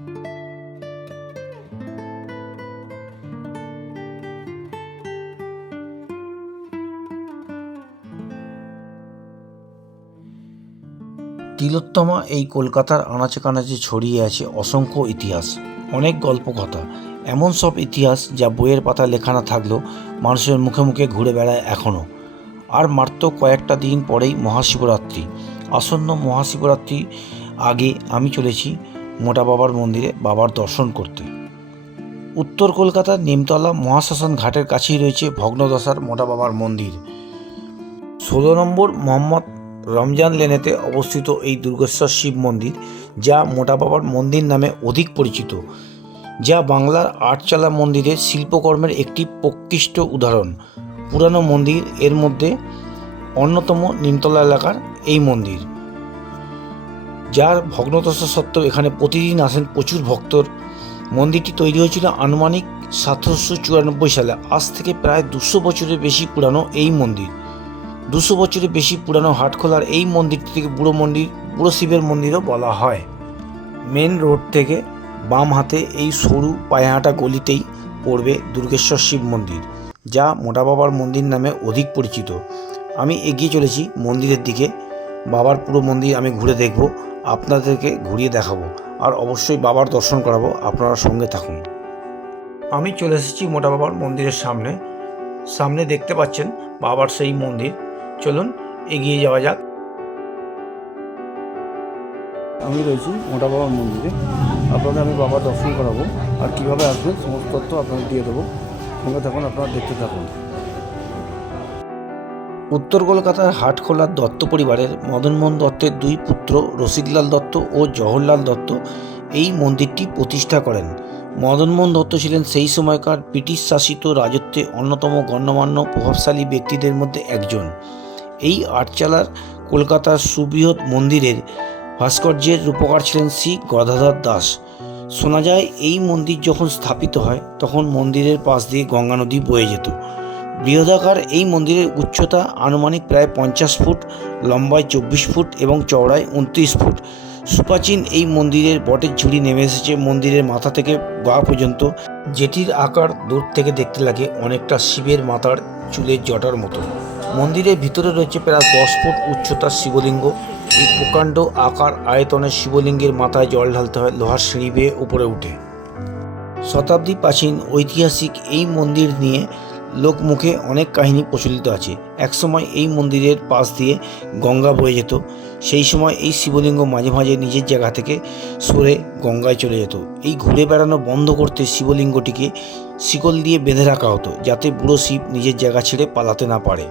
তিলোত্তমা এই কলকাতার আনাচে কানাচে ছড়িয়ে আছে অসংখ্য ইতিহাস, অনেক গল্প কথা এমন সব ইতিহাস যা বইয়ের পাতায় লেখা না থাকলেও মানুষের মুখে মুখে ঘুরে বেড়ায় এখনও আর মাত্র কয়েকটা দিন পরেই মহাশিবরাত্রি। আসন্ন মহাশিবরাত্রি আগে আমি চলেছি মোটা বাবার মন্দিরে বাবার দর্শন করতে। উত্তর কলকাতার নিমতলা মহাশ্মশান ঘাটের কাছেই রয়েছে ভগ্নদশার মোটা বাবার মন্দির। ষোলো নম্বর মোহাম্মদ রমজান লেনেতে অবস্থিত এই দুর্গেশ্বর শিব মন্দির, যা মোটা বাবার মন্দির নামে অধিক পরিচিত, যা বাংলার আটচালা মন্দিরের শিল্পকর্মের একটি প্রকৃষ্ট উদাহরণ। পুরানো মন্দির এর মধ্যে অন্যতম নিমতলা এলাকার এই মন্দির। যার ভগ্নদশা সত্ত্বেও এখানে প্রতিদিন আসেন প্রচুর ভক্তর। মন্দিরটি তৈরি হয়েছিল আনুমানিক সতেরোশো চুরানব্বই সালে। আজ থেকে প্রায় দুশো বছরের বেশি পুরানো এই মন্দির। দুশো বছরের বেশি পুরানো হাটখোলার এই মন্দিরটিকে বুড়ো মন্দির, বুড়ো শিবের মন্দিরও বলা হয়। মেন রোড থেকে বাম হাতে এই সরু পায়েহাঁটা গলিতেই পড়বে দুর্গেশ্বর শিব মন্দির, যা মোটা বাবার মন্দির নামে অধিক পরিচিত। আমি এগিয়ে চলেছি মন্দিরের দিকে। বাবার পুরো মন্দির আমি ঘুরে দেখব। আপনাদেরকে ঘুরিয়ে দেখাবো আর অবশ্যই বাবার দর্শন করাবো। আপনারা সঙ্গে থাকুন। আমি চলে এসেছি মোটা বাবার মন্দিরের সামনে। সামনে দেখতে পাচ্ছেন বাবার সেই মন্দির। চলুন, এগিয়ে যাওয়া যাক। আমি রয়েছি মোটা বাবার মন্দিরে। আপনাদের আমি বাবার দর্শন করাবো। আর কীভাবে আসবেন সমস্ত তথ্য আপনাদের দিয়ে দেবো। সঙ্গে থাকুন, আপনারা দেখতে থাকুন। উত্তর কলকাতার হাটখোলার দত্ত পরিবারের মদনমোহন দত্তের দুই পুত্র রসিকলাল দত্ত ও জওহরলাল দত্ত এই মন্দিরটি প্রতিষ্ঠা করেন। মদনমোহন দত্ত ছিলেন সেই সময়কার ব্রিটিশ শাসিত রাজত্বে অন্যতম গণ্যমান্য প্রভাবশালী ব্যক্তিদের মধ্যে একজন। এই আটচালার কলকাতার সুবৃহৎ মন্দিরের ভাস্কর্যের রূপকার ছিলেন শ্রী গদাধর দাস। শোনা যায়, এই মন্দির যখন স্থাপিত হয়, তখন মন্দিরের পাশ দিয়ে গঙ্গা নদী বয়ে যেত। বৃহদাকার এই মন্দিরের উচ্চতা আনুমানিক প্রায় পঞ্চাশ ফুট, লম্বায় চব্বিশ ফুট এবং চওড়ায় উনত্রিশ ফুট। সুপ্রাচীন এই মন্দিরের বটের ঝুড়ি নেমে এসেছে মন্দিরের মাথা থেকে গা পর্যন্ত, যেটির আকার দূর থেকে দেখতে লাগে অনেকটা শিবের মাথার চুলের জটার মতো। মন্দিরের ভিতরে রয়েছে প্রায় দশ ফুট উচ্চতার শিবলিঙ্গ। এই প্রকাণ্ড আকার আয়তনের শিবলিঙ্গের মাথায় জল ঢালতে হয়, লোহার সিঁড়ি বেয়ে উপরে উঠে। শতাব্দী প্রাচীন ঐতিহাসিক এই মন্দির নিয়ে লোকমুখে অনেক কাহিনী প্রচলিত আছে। একসময় এই মন্দিরের পাশ দিয়ে গঙ্গা বয়ে যেত, সেই সময় এই শিবলিঙ্গ মাঝে মাঝে নিজের জায়গা থেকে সরে গঙ্গায় চলে যেত। এই ঘুরে বেড়ানো বন্ধ করতে শিবলিঙ্গটিকে শিকল দিয়ে বেঁধে রাখা হতো, যাতে বুড়ো শিব নিজের জায়গা ছেড়ে পালাতে না পারে।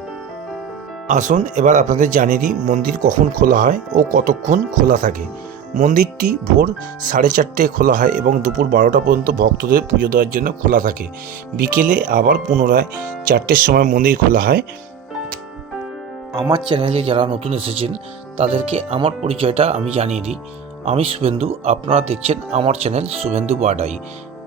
আসুন, এবার আপনাদের জানিয়ে দিই মন্দির কখন খোলা হয় ও কতক্ষণ খোলা থাকে। মন্দিরটি ভোর সাড়ে চারটে খোলা হয় এবং দুপুর বারোটা পর্যন্ত ভক্তদের পুজো দেওয়ার জন্য খোলা থাকে। বিকেলে আবার পুনরায় চারটের সময় মন্দির খোলা হয়। আমার চ্যানেলে যারা নতুন এসেছেন, তাদেরকে আমার পরিচয়টা আমি জানিয়ে দিই। আমি শুভেন্দু, আপনারা দেখছেন আমার চ্যানেল শুভেন্দু বাডাই।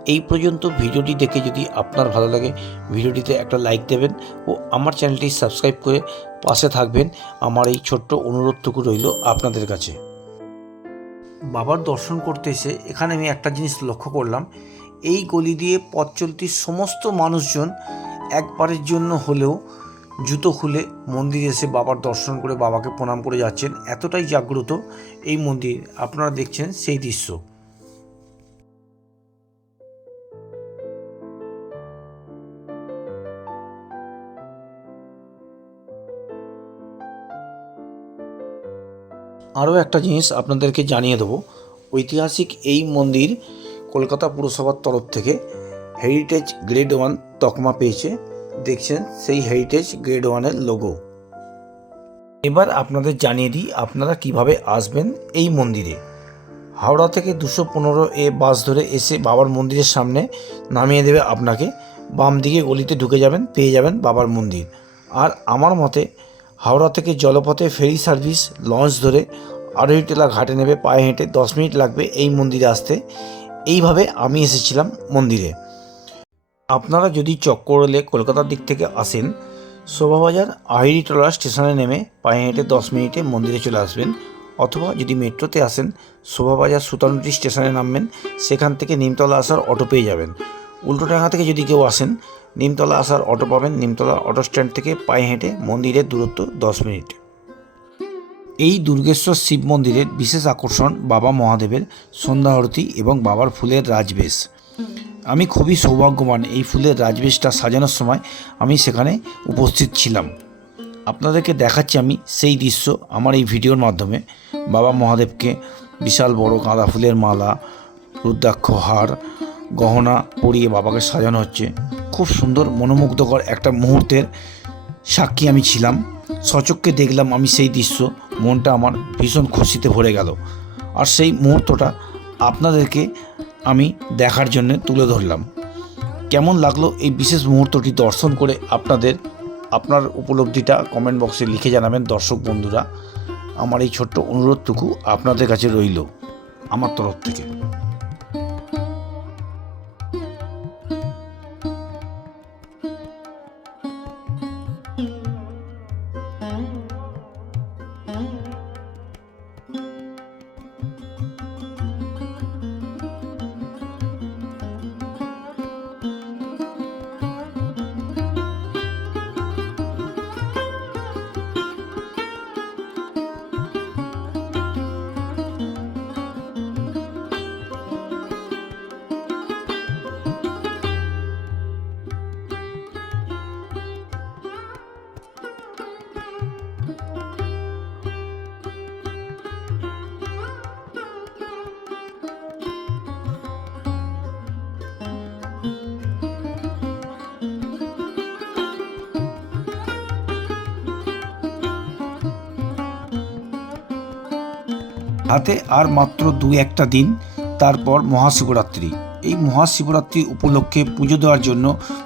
এই পর্যন্ত ভিডিওটি দেখে যদি আপনার ভালো লাগে, ভিডিওটিতে একটা লাইক দেবেন ও আমার চ্যানেলটি সাবস্ক্রাইব করে পাশে থাকবেন। আমার এই ছোট্ট অনুরোধটুকু রইল আপনাদের কাছে। বাবার দর্শন করতে এসে এখানে আমি একটা জিনিস লক্ষ্য করলাম। এই গলি দিয়ে পথ চলতি সমস্ত মানুষজন একবারের জন্য হলেও জুতো খুলে মন্দিরে এসে বাবার দর্শন করে বাবাকে প্রণাম করে যাচ্ছেন। এতটাই জাগ্রত এই মন্দির। আপনারা দেখছেন সেই দৃশ্য। আরও একটা জিনিস আপনাদেরকে জানিয়ে দেবো। ঐতিহাসিক এই মন্দির কলকাতা পুরসভার তরফ থেকে হেরিটেজ গ্রেড ওয়ান তকমা পেয়েছে। দেখছেন সেই হেরিটেজ গ্রেড ওয়ানের লোগো এবার আপনাদের জানিয়ে দিই, আপনারা কীভাবে আসবেন এই মন্দিরে। হাওড়া থেকে দুশো পনেরো এ বাস ধরে এসে বাবার মন্দিরের সামনে নামিয়ে দেবে আপনাকে। বাম দিকে গলিতে ঢুকে যাবেন, পেয়ে যাবেন বাবার মন্দির। আর আমার মতে, হাওড়া থেকে জলপথে ফেরি সার্ভিস, লঞ্চ ধরে আরোহিটেলা ঘাটে নেবে, পায়ে হেঁটে দশ মিনিট লাগবে এই মন্দিরে আসতে। এইভাবে আমি এসেছিলাম মন্দিরে। আপনারা যদি চক্করলে কলকাতার দিক থেকে আসেন, শোভাবাজার আহিরিটোলা স্টেশনে নেমে পায়ে হেঁটে দশ মিনিটে মন্দিরে চলে আসবেন। অথবা যদি মেট্রোতে আসেন, শোভাবাজার সুতানুটি স্টেশনে নামবেন, সেখান থেকে নিমতলা আসার অটো পেয়ে যাবেন। উল্টোডাঙ্গা থেকে যদি কেউ আসেন, নিমতলা আসার অটো পাবেন নিমতলা অটো স্ট্যান্ড থেকে পায়ে হেঁটে মন্দিরের দূরত্ব দশ মিনিট। এই দুর্গেশ্বর শিব মন্দিরের বিশেষ আকর্ষণ বাবা মহাদেবের সন্ধ্যা আরতি এবং বাবার ফুলের রাজবেশ। আমি খুবই সৌভাগ্যবান এই ফুলের রাজবেশটা সাজানোর সময় আমি সেখানে উপস্থিত ছিলাম। আপনাদেরকে দেখাচ্ছি আমি সেই দৃশ্য আমার এই ভিডিওর মাধ্যমে। বাবা মহাদেবকে বিশাল বড় গাঁদা ফুলের মালা, রুদ্রাক্ষ হার, গহনা পরিয়ে বাবাকে সাজানো হচ্ছে। খুব সুন্দর, মনোমুগ্ধকর একটা মুহূর্তের সাক্ষী আমি ছিলাম। সচক্ষে দেখলাম আমি সেই দৃশ্য। মনটা আমার ভীষণ খুশিতে ভরে গেল। আর সেই মুহূর্তটা আপনাদেরকে আমি দেখার জন্য তুলে ধরলাম। কেমন লাগল এই বিশেষ মুহূর্তটি দর্শন করে আপনাদের, আপনার উপলব্ধিটা কমেন্ট বক্সে লিখে জানাবেন দর্শক বন্ধুরা। আমার এই ছোট্ট অনুরোধটুকু আপনাদের কাছে রইল। আমার তরফ থেকে। হাতে আর মাত্র দু একটা দিন, তারপর মহাশিবরাত্রি। এই মহাশিবরাত্রি উপলক্ষে পুজো দেওয়ার জন্য,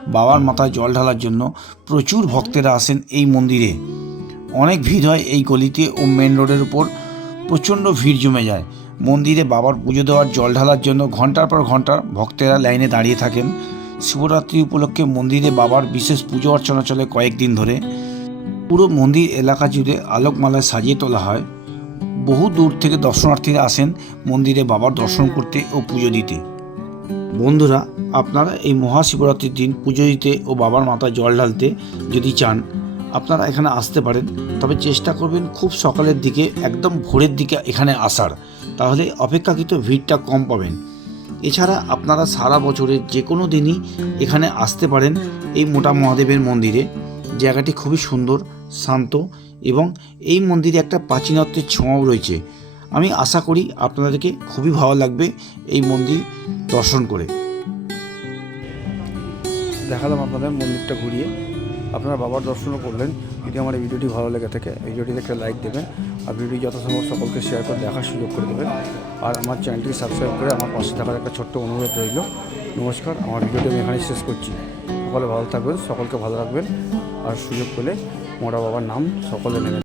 বাবার মাথায় জল ঢালার জন্য প্রচুর ভক্তেরা আসেন এই মন্দিরে। অনেক ভিড় হয় এই গলিতে ও মেন রোডের উপর। প্রচণ্ড ভিড় জমে যায়। মন্দিরে বাবার পুজো দেওয়ার জল ঢালার জন্য ঘণ্টার পর ঘণ্টা ভক্তেরা লাইনে দাঁড়িয়ে থাকেন। শিবরাত্রি উপলক্ষে মন্দিরে বাবার বিশেষ পুজো অর্চনা চলে কয়েকদিন ধরে। পুরো মন্দির এলাকা জুড়ে আলোকমালায় সাজিয়ে তোলা হয়। বহু দূর থেকে দর্শনার্থীরা আসেন মন্দিরে বাবার দর্শন করতে ও পুজো দিতে। বন্ধুরা, আপনারা এই মহাশিবরাত্রির দিন পুজো দিতে ও বাবার মাথায় জল ঢালতে যদি চান, আপনারা এখানে আসতে পারেন। তবে চেষ্টা করবেন খুব সকালের দিকে, একদম ভোরের দিকে এখানে আসার। তাহলে অপেক্ষাকৃত ভিড়টা কম পাবেন। এছাড়া আপনারা সারা বছরের যে কোনো দিনই এখানে আসতে পারেন এই মোটা মহাদেবের মন্দিরে। জায়গাটি খুবই সুন্দর, শান্ত এবং এই মন্দিরে একটা প্রাচীনত্বের ছোঁয়াও রয়েছে। আমি আশা করি আপনাদেরকে খুবই ভালো লাগবে এই মন্দির দর্শন করে। দেখালাম আপনাদের মন্দিরটা ঘুরিয়ে। আপনারা বাবার দর্শনও করলেন। যদি আমার এই ভিডিওটি ভালো লেগে থাকে ভিডিওটিতে একটা লাইক দেবেন আর ভিডিওটি যত সম্ভব সকলকে শেয়ার করে দেখার সুযোগ করে দেবেন। আর আমার চ্যানেলটি সাবস্ক্রাইব করে আমার পাশে থাকার একটা ছোট্ট অনুরোধ রইল। নমস্কার, আমার ভিডিওটি আমি এখানেই শেষ করছি। সকলে ভালো থাকবেন, সকলকে ভালো রাখবেন। আর সুযোগ পেলে মোটা বাবার নাম সকলে নেবেন।